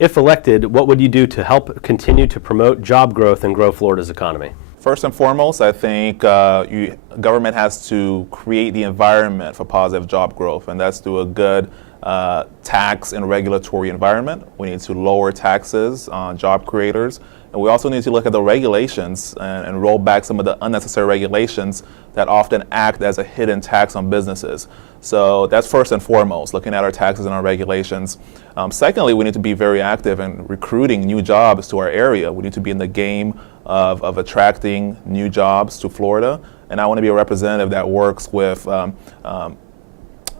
If elected, what would you do to help continue to promote job growth and grow Florida's economy? First and foremost, I think government has to create the environment for positive job growth, and that's through a good tax and regulatory environment. We need to lower taxes on job creators, and we also need to look at the regulations and roll back some of the unnecessary regulations that often act as a hidden tax on businesses. So that's first and foremost, looking at our taxes and our regulations. Secondly, we need to be very active in recruiting new jobs to our area. We need to be in the game of attracting new jobs to Florida, and I want to be a representative that works with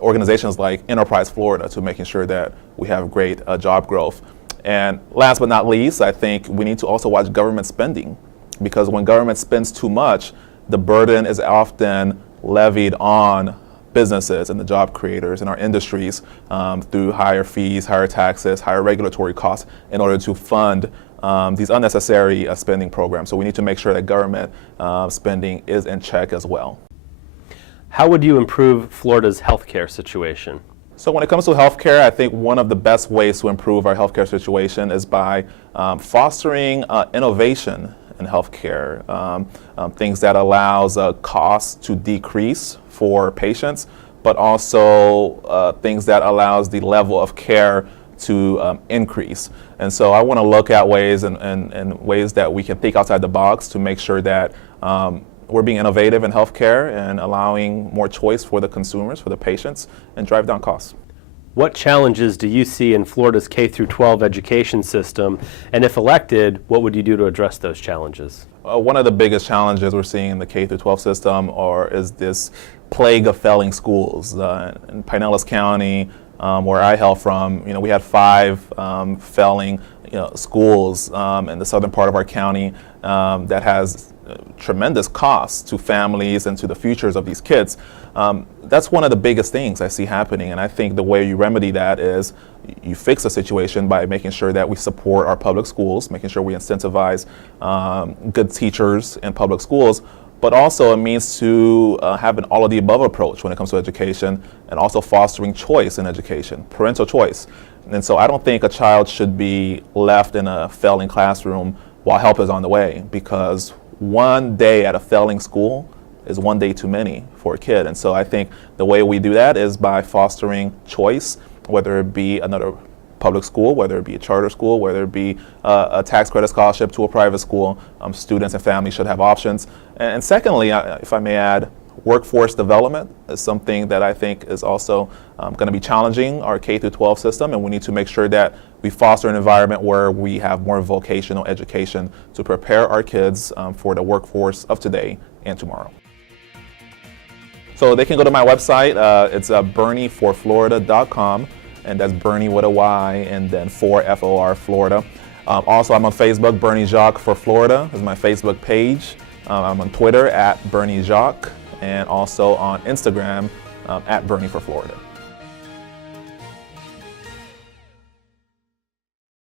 organizations like Enterprise Florida to making sure that we have great job growth. And last but not least, I think we need to also watch government spending, because when government spends too much, the burden is often levied on businesses and the job creators in our industries through higher fees, higher taxes, higher regulatory costs in order to fund these unnecessary spending programs. So we need to make sure that government spending is in check as well. How would you improve Florida's healthcare situation? So when it comes to healthcare, I think one of the best ways to improve our healthcare situation is by fostering innovation in healthcare, things that allows costs to decrease for patients, but also things that allows the level of care to increase. And so I want to look at ways and ways that we can think outside the box to make sure that we're being innovative in healthcare and allowing more choice for the consumers, for the patients, and drive down costs. What challenges do you see in Florida's K-12 education system? And if elected, what would you do to address those challenges? One of the biggest challenges we're seeing in the K-12 system is this plague of failing schools. In Pinellas County, where I hail from, we had 5 failing schools in the southern part of our county that has tremendous costs to families and to the futures of these kids. That's one of the biggest things I see happening, and I think the way you remedy that is you fix the situation by making sure that we support our public schools, making sure we incentivize good teachers in public schools, but also it means to have an all-of-the-above approach when it comes to education, and also fostering choice in education, parental choice. And so I don't think a child should be left in a failing classroom while help is on the way, because one day at a failing school is one day too many for a kid. And so I think the way we do that is by fostering choice, whether it be another public school, whether it be a charter school, whether it be a tax credit scholarship to a private school. Students and families should have options. And secondly, if I may add, workforce development is something that I think is also going to be challenging our K-12 system, and we need to make sure that we foster an environment where we have more vocational education to prepare our kids for the workforce of today and tomorrow. So they can go to my website. It's bernyforflorida.com, and that's Berny with a Y and then for F-O-R Florida. Also, I'm on Facebook. Berny Jacques for Florida is my Facebook page. I'm on Twitter at Berny Jacques, and also on Instagram at Berny for Florida.